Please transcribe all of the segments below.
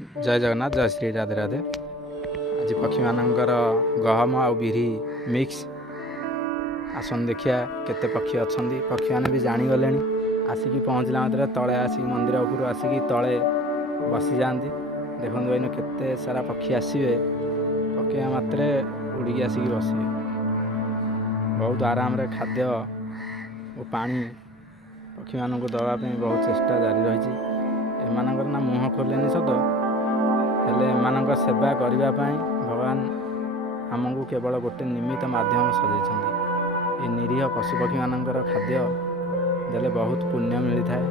जय जगन्नाथ जय श्री राधे राधे। आज पक्षी मानकर गहम आ बिरी मिक्स आसन देखिया केते पक्षी अच्छा पक्षी मैंने भी जागले आसिक पहुँचला मात्र तले आसिक मंदिर उपरू आसिक तले बसी जाती देखो भाई केते सारा पक्षी आसवे पकेया मात्रे उड़िकी आसिक बसवे बहुत आराम रे खाद्य और पानी पक्षी मानक दवाई बहुत चेष्टा जारी रही। एमानकर ना मुह खोलेनि सत हेले एमानक सेवा करने भगवान आमको केवल गोटे निमित्त माध्यम सजाई। ये निरीह पशुपक्षी मानकर खाद्य देले बहुत पुण्य मिलता है,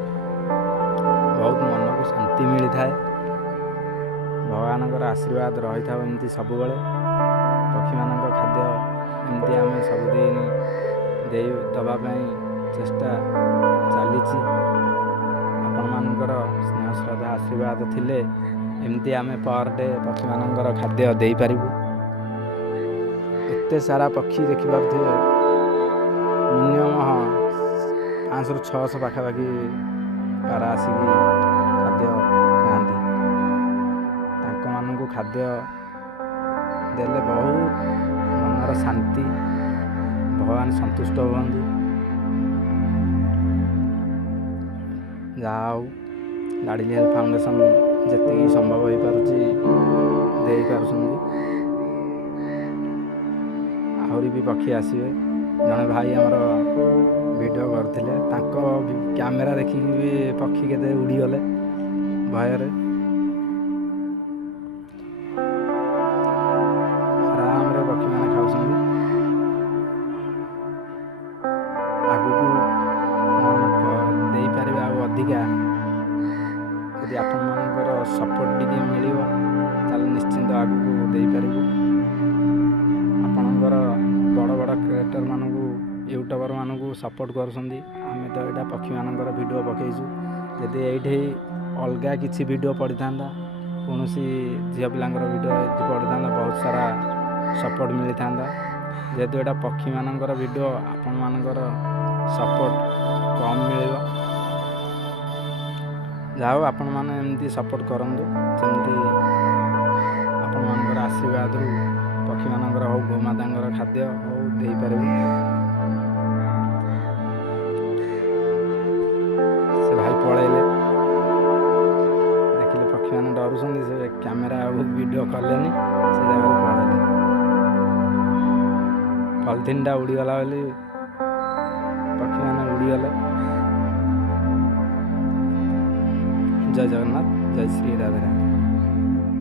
बहुत मन को शांति मिलता है। भगवान आशीर्वाद रही था एमती सब पक्षी मान खाद्य एमती आम सबुदिन दे दवाई चेष्टा चली। आपण मानकर स्नेह श्रद्धा आशीर्वाद थिले एमती आमे पर डे पक्षी मानकर खाद्य दे पारिबु। एते सारा पक्षी देखि पारुथिबे मिनिमम 500 ରୁ 600 पाखापाखि पारा आसिक खाद्य खाआंती। तांक मानकु खाद्य देले बहुत मनर शांति भगवान संतुष्ट हुअନ୍ତି। जाओ लाडली हेल्थ फाउंडेशन जी संभव हो पारुछि दे पारुछंदी। आहरी भी पक्षी आसवे जड़े भाई आमर वीडियो करते कैमेरा देखिक भी पक्षी केते उड़ीगले भयर आराम रे पक्षी मैंने खाऊँ। आगू दे पारे अधिका यदि आपण मानकर सपोर्ट टी मिल निश्चिंत आगू दे पारू। आपणकर बड़ बड़ क्रिएटर मानू यूट्यूबर मानू सपोर्ट करुँच। आम तो यहाँ पक्षी मानकर वीडियो पकईचु जदि ये अलगा किसी वीडियो पड़ी था कौन झील पिलांकर वीडियो पड़ी था बहुत सारा सपोर्ट मिली था। जेहेतु यहाँ पक्षी मानकर वीडियो आपण मानकर सपोर्ट कम मिल जाओ आपण मैंने एमती सपोर्ट करूँ जमती आपण मानकर आशीर्वाद पक्षी मानकर हो गोमाता खाद्य हो दे पार। से भाई पलैले देखिले पक्षी मैंने डरुंच से कैमेरा वीडियो कले से जगह पलैले पॉलिथिन टा उड़ीगला बोली पक्षी मैंने उड़ीगले। जय जगन्नाथ जय श्री राधे राधे।